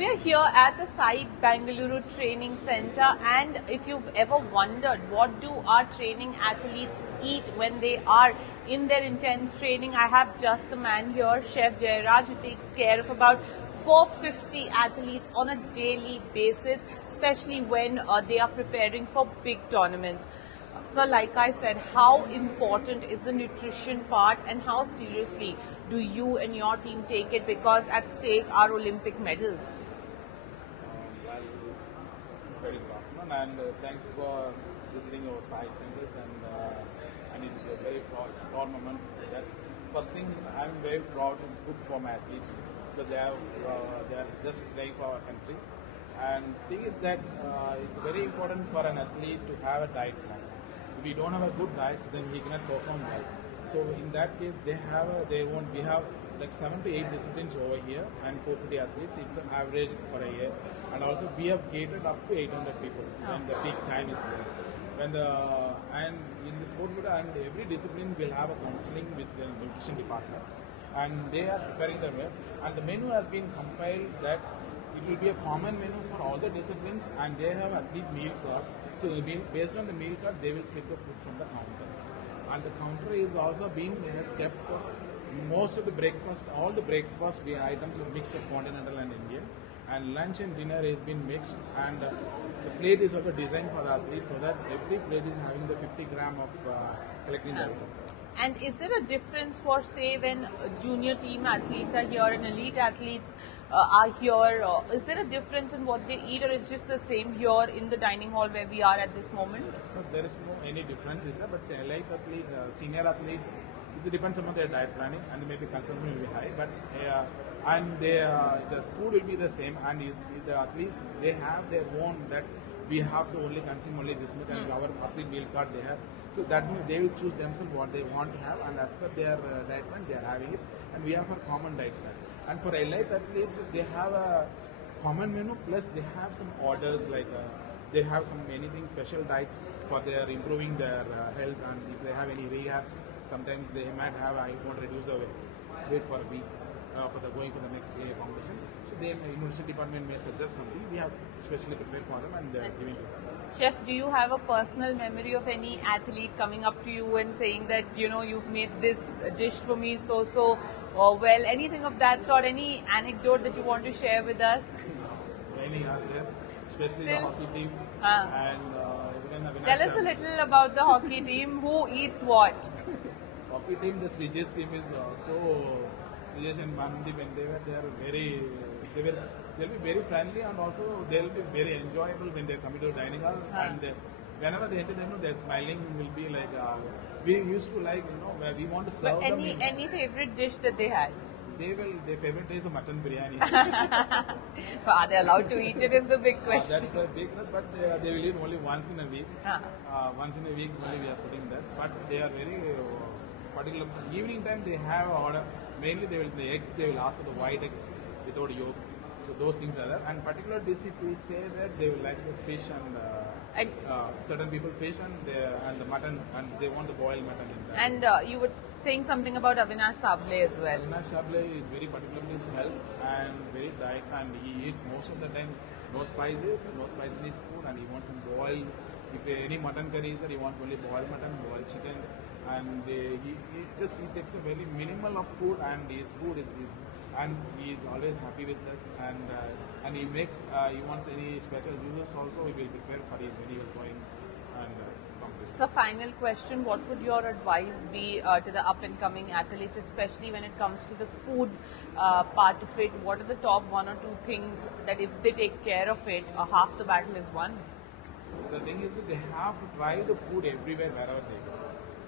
We are here at the SAI Bengaluru Training Center, and if you've ever wondered what do our training athletes eat when they are in their intense training, I have just the man here, Chef Jeyaraj, who takes care of about 450 athletes on a daily basis, especially when they are preparing for big tournaments. So like I said, how important is the nutrition part and how seriously do you and your team take it, because at stake are Olympic medals? Well, very good afternoon, and thanks for visiting our SAI centers, and it's a very proud moment. That first thing, I'm very proud and good for my athletes because they are just playing for our country. And thing is that it's very important for an athlete to have a diet plan. If we don't have a good diet, then he cannot perform well. So in that case, we have like 7 to 8 disciplines over here and 450 athletes. It's an average for a year. And also we have catered up to 800 people when the peak time is there. And in this sport, and every discipline will have a counseling with the nutrition department. And they are preparing the meal. And the menu has been compiled that it will be a common menu for all the disciplines, and they have athlete meal card. So based on the meal card, they will take the food from the counters. And the counter is also has kept for most of the breakfast. All the breakfast items is mixed of continental and Indian, and lunch and dinner has been mixed. And the plate is also designed for the athletes so that every plate is having the 50 gram of collecting the items. And is there a difference for, say, when junior team athletes are here and elite athletes are here? Is there a difference in what they eat, or is just the same here in the dining hall where we are at this moment? No, there is no any difference in that, but say, elite athlete, senior athletes, it depends on their diet planning, and maybe consumption will be high, but the food will be the same, and the athletes, they have their own that we have to only consume only this much, and our athlete meal card they have. So that means they will choose themselves what they want to have, and as per their diet plan, they are having it. And we have a common diet plan. And for elite athletes, they have a common menu, plus they have some orders like they have some anything special diets for their improving their health, and if they have any rehabs, sometimes they might have, I want to reduce the weight for a week. For going for the next competition, so the university department may suggest something. We have specially prepared for them and giving to them. Chef, do you have a personal memory of any athlete coming up to you and saying that, you know, you've made this dish for me so well? Anything of that sort? Any anecdote that you want to share with us? Many are there, especially the hockey team. And even tell us a little about the hockey team. Who eats what? Hockey team, the Srijesh team is Srijesh and Mandeep, and they'll be very friendly, and also they'll be very enjoyable when they're coming to the dining hall. And whenever they enter, their smiling will be like we used to like, where we want to serve but any favorite dish that they had? Their favorite is a mutton biryani. Are they allowed to eat it is the big question. That's the big, but they will eat only once in a week. Once in a week only we are putting that. But they are very particular. Evening time they have order. Mainly the eggs, they will ask for the white eggs without yolk. So those things are there. And particular dish, if we say that they will like the fish and certain people fish and the mutton, and they want the boiled mutton in that. And you were saying something about Avinash Sable as well. Avinash Sable is very particular in his health and very diet, and he eats most of the time no spices in his food, and he wants some boiled. If any mutton curry is there, he wants only boiled mutton, boiled chicken. And he takes a very minimal of food, and his food is and he is always happy with us, and he makes he wants any special juices also he will prepare for his when he was going and So final question, what would your advice be to the up and coming athletes, especially when it comes to the food part of it? What are the top 1 or 2 things that if they take care of it, half the battle is won? The thing is that they have to try the food everywhere wherever they go.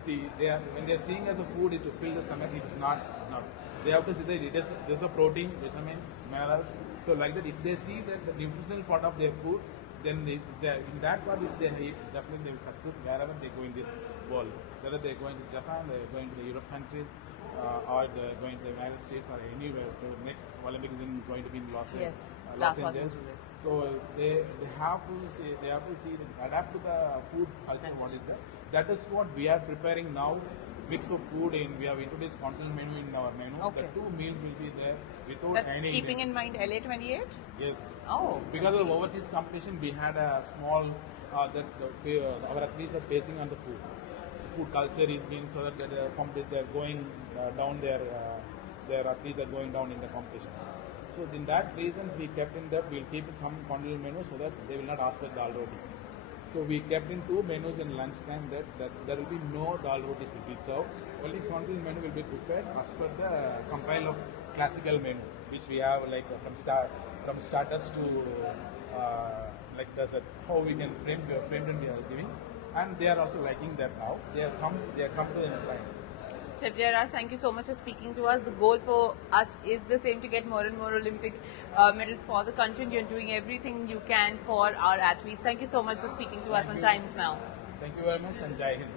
See, when they are seeing as a food to fill the stomach, it's not. They have to see that there's a protein, vitamin, minerals. So like that, if they see that the nutritional part of their food, then in that part, if they eat, definitely they will success wherever they go in this world. Whether they're going to Japan, they're going to the Europe countries, or they're going to the United States or anywhere. The next Olympics is going to be in Los Angeles. So they have to adapt to the food culture. What is that? That is what we are preparing now mix of food in. We have introduced continental menu in our menu. Okay. The 2 meals will be there without That's any. keeping in mind LA 28? Yes. Oh. Because of overseas competition, we had a small our athletes are facing on the food. So food culture is being so that they're going down their athletes are going down in the competitions. So in that reasons we kept in that we'll keep in some continental menu so that they will not ask for dal roti. So we kept in 2 menus in lunchtime that there will be no dal rotis will be served. Only continental menu will be prepared as per the compile of classical menu, which we have like from starters to like dessert. How we can frame and we are giving, and they are also liking that now. They have come to the time. Chef Jeyaraj, thank you so much for speaking to us. The goal for us is the same, to get more and more Olympic medals for the country. You're doing everything you can for our athletes. Thank you so much for speaking to us on Times Now. Thank you very much, and Jai Hind.